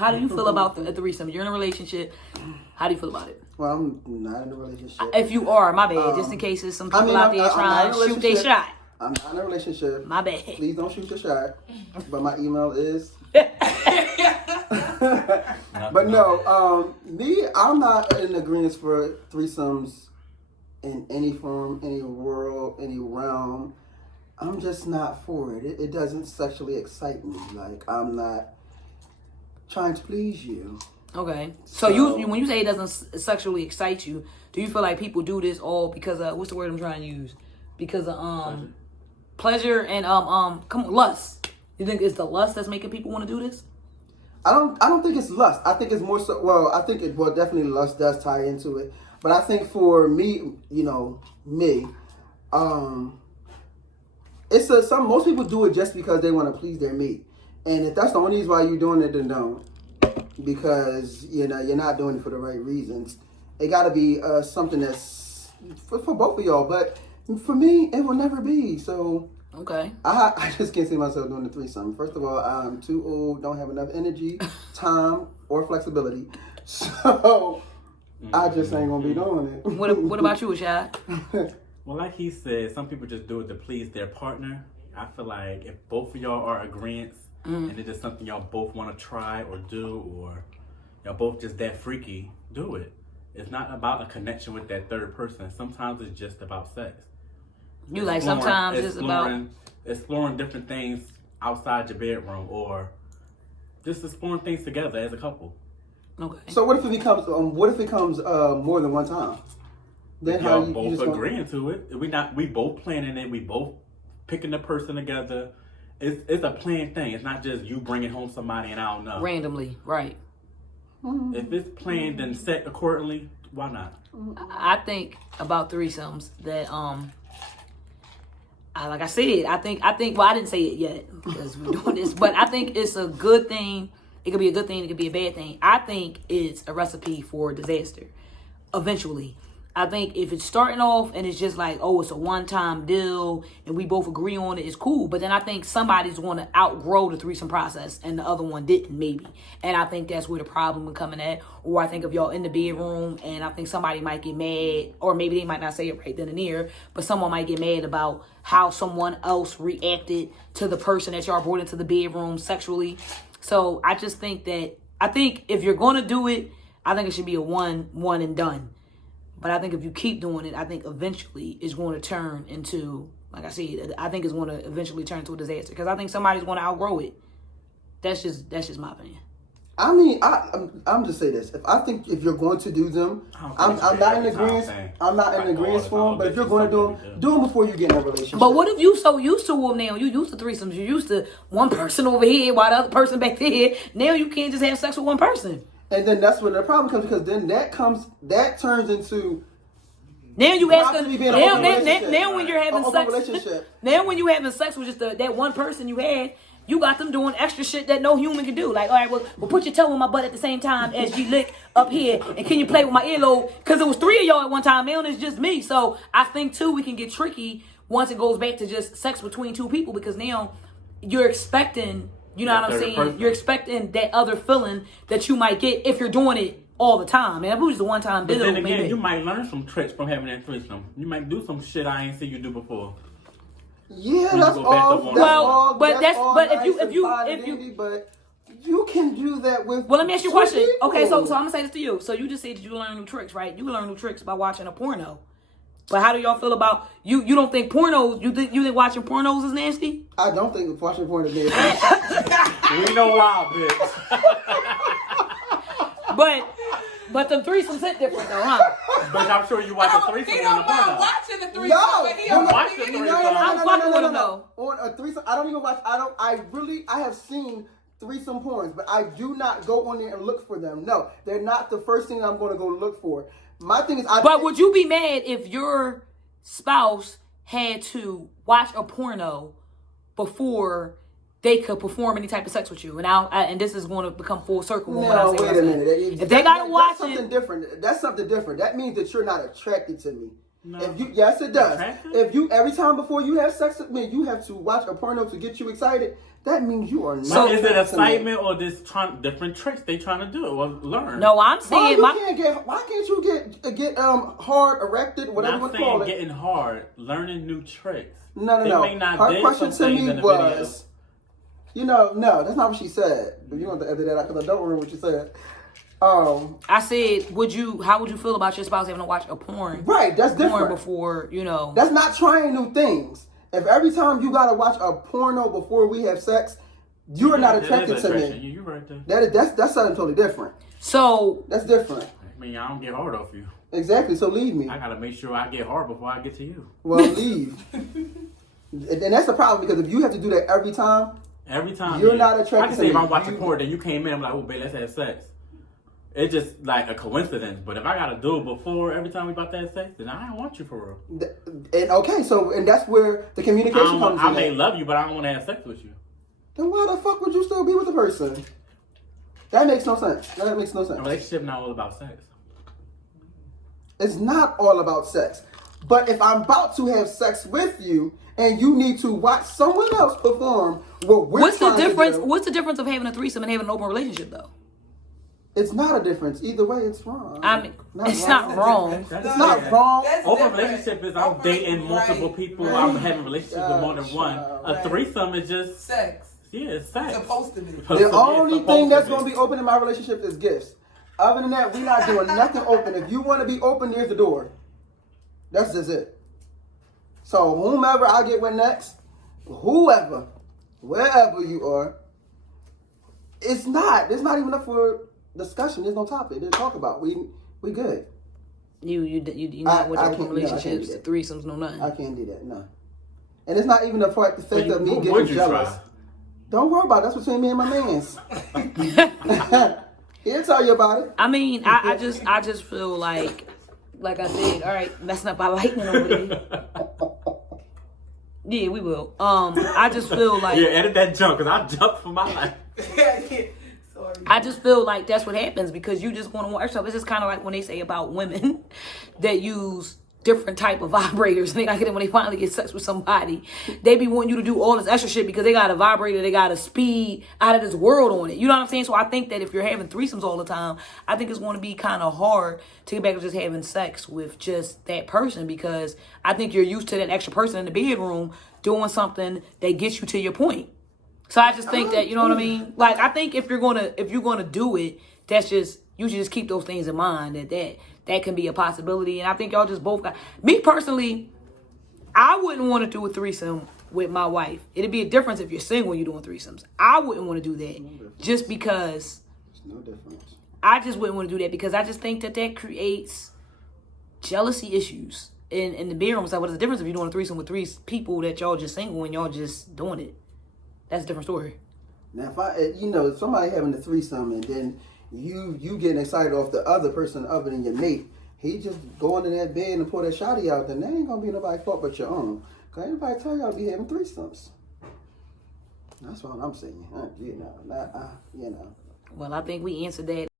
How do you feel about a threesome? You're in a relationship. How do you feel about it? Well, I'm not in a relationship. If you are, my bad. Just in case there's some people out there trying to shoot their shot. I'm not in a relationship. My bad. Please don't shoot the shot. But my email is. But no, me, I'm not in agreement for threesomes in any form, any world, any realm. I'm just not for it. It doesn't sexually excite me. Like, I'm not trying to please you. Okay. So you when you say it doesn't sexually excite you, do you feel like people do this all because of, what's the word I'm trying to use? Because of pleasure and lust. You think it's the lust that's making people want to do this? I don't think it's lust. I think it's more so, well, I think definitely lust does tie into it. But I think for me, most people do it just because they want to please their mate. And if that's the only reason why you're doing it, then don't. Because, you're not doing it for the right reasons. It got to be something that's for both of y'all. But for me, it will never be. So, okay. I just can't see myself doing the threesome. First of all, I'm too old, don't have enough energy, time, or flexibility. So, I just ain't going to be doing it. What about you, Shad? Well, like he said, some people just do it to please their partner. I feel like if both of y'all are agreeants, and it is something y'all both want to try or do, or y'all both just that freaky, do it. It's not about a connection with that third person. Sometimes it's just about sex. You like sometimes it's about exploring different things outside your bedroom, or just exploring things together as a couple. Okay. So what if it becomes more than one time? Then y'all both agreeing to it. We both planning it. We both picking the person together. It's a planned thing. It's not just you bringing home somebody and I don't know. Randomly, right. If it's planned and set accordingly, why not? I think about threesomes that like I said, I think well, I didn't say it yet because we're doing this, but I think it's a good thing. It could be a good thing, it could be a bad thing. I think it's a recipe for disaster eventually. I think if it's starting off and it's just like, oh, it's a one-time deal and we both agree on it, it's cool. But then I think somebody's going to outgrow the threesome process and the other one didn't, maybe. And I think that's where the problem is coming at. Or I think if y'all in the bedroom and I think somebody might get mad, or maybe they might not say it right then and there, but someone might get mad about how someone else reacted to the person that y'all brought into the bedroom sexually. So I just think if you're going to do it, I think it should be a one and done. But I think if you keep doing it, I think eventually it's going to turn into, like I said, I think it's going to eventually turn into a disaster. Because I think somebody's going to outgrow it. That's just my opinion. I mean, I'm just say this. If you're going to do them, I'm not in agreement. I'm not in agreement for them. But if you're going to do them before you get in a relationship. But what if you so used to them now? You used to threesomes. You used to one person over here while the other person back there. Now you can't just have sex with one person. And then that's where the problem comes, because then that turns into now you asking now when you're having sex relationship. Now when you having sex with just that one person you had, you got them doing extra shit that no human can do. Like, all right, well put your toe in my butt at the same time as you lick up here, and can you play with my earlobe? Because it was 3 of y'all at one time. Now it's just me. So I think too we can get tricky once it goes back to just sex between two people, because now you're expecting. You know what I'm saying? Person. You're expecting that other feeling that you might get if you're doing it all the time. And if it was a one-time deal, then again, you might learn some tricks from having that threesome. You might do some shit I ain't seen you do before. Yeah, that's all. But you can do that with. Well, let me ask you a question. People. Okay, so I'm gonna say this to you. So you just said that you learn new tricks, right? You can learn new tricks by watching a porno. But how do y'all feel about you? You don't think pornos? You think watching pornos is nasty? I don't think watching porn is nasty. We know why, bitch. But the threesomes hit different though, huh? But I'm sure you watch a threesome in the porno. Watching the threesome. No, watch the threesome. I'm fucking with them though. On a threesome, I don't even watch. I have seen threesome porns, but I do not go on there and look for them. No, they're not the first thing I'm going to go look for. My thing is, but would you be mad if your spouse had to watch a porno before they could perform any type of sex with you? And this is going to become full circle. No, wait a minute. If they gotta watch that's something different. That's something different. That means that you're not attracted to me. No. Yes, it does. Attractive? If you every time before you have sex with me, you have to watch a porno to get you excited. That means you are not. So is it attracted to me. excitement or this different tricks they trying to do or learn? No, I'm Why, saying why can't you get hard erected, whatever you Not want to call saying it? getting hard, learning new tricks. No. They may not Her did question some to things me in the was, no, that's not what she said. You don't have to edit that out because I don't remember what she said. I said, how would you feel about your spouse having to watch a porn? Right, that's Porn different. before, That's not trying new things. If every time you gotta watch a porno before we have sex, you are not attracted to me. You're right there. That's something totally different. So That's different. I mean, I don't get hard off you. Exactly. So leave me. I gotta make sure I get hard before I get to you. Well, leave. And that's the problem because if you have to do that every time, You're not attracted I can to say if me. I'm watching porn, then you came in, I'm like, oh, babe, let's have sex. It's just like a coincidence. But if I gotta do it before every time we about to have sex, then I don't want you for real. and that's where the communication comes in. I may love you, but I don't want to have sex with you. Then why the fuck would you still be with the person? That makes no sense. That makes no A sense. relationship not all about sex. It's not all about sex. But if I'm about to have sex with you and you need to watch someone else perform what we're what's the trying to difference? do, What's the difference of having a threesome and having an open relationship, though? it's not a difference. Either way, it's wrong. I mean, it's not wrong. It's not wrong. Open relationship is I'm dating multiple people. right. I'm having relationships with more than one. A Right. threesome is just Sex. yeah, it's sex. Supposed to be. The only thing that's going to be open in my relationship is gifts. Other than that, we're not doing nothing open. If you want to be open, there's the door. That's just it. So whomever I get with next, whoever, wherever you are, it's not even up for discussion. There's no topic to talk about. We good. You not with I open can't- no, I can't relationships, do that. threesomes, no nothing. I can't do that. No. And it's not even the fact of me What getting would you jealous. try? Don't worry about it. That's between me and my mans. He'll tell you about it. I mean, I just feel like I said, all right, messing up our lightning over there. Yeah, we will. I just feel like Yeah, edit that jump because I jumped for my life. Sorry. I just feel like that's what happens because you just want to watch yourself. It's just kind of like when they say about women that use different type of vibrators. And they gotta get it when they finally get sex with somebody. They be wanting you to do all this extra shit because they got a vibrator, they got a speed out of this world on it. You know what I'm saying? So I think that if you're having threesomes all the time, I think it's going to be kind of hard to get back to just having sex with just that person because I think you're used to that extra person in the bedroom doing something that gets you to your point. So I just think that, you know what I mean? Like, I think if you're gonna do it, that's just, you should just keep those things in mind that can be a possibility. And I think y'all just both got, me personally, I wouldn't want to do a threesome with my wife. It'd be a difference if you're single and you're doing threesomes. I wouldn't want to do that just because, There's no difference. I just wouldn't want to do that because I just think that creates jealousy issues in the bedroom. It's like, what's the difference if you're doing a threesome with three people that y'all just single and y'all just doing it? That's a different story. Now, if somebody having a threesome and then you getting excited off the other person other than your mate, he just going in that bed and pull that shotty out, then there ain't gonna be nobody's fault but your own. Cause anybody tell y'all to be having threesomes. That's what I'm saying. Well, I think we answered that.